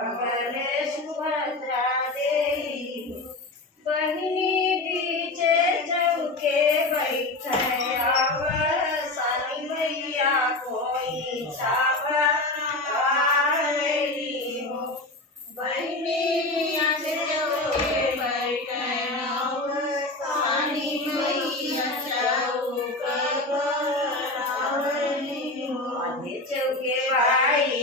पगले सुभद्रा देवी बहिनी बीचे चौके बैठे आव सानी मैया कोई छावा आवेली हो बहिनी बीचे चौके बैठे आव सानी मैया चौक बनावेली हो आधे चौके भाई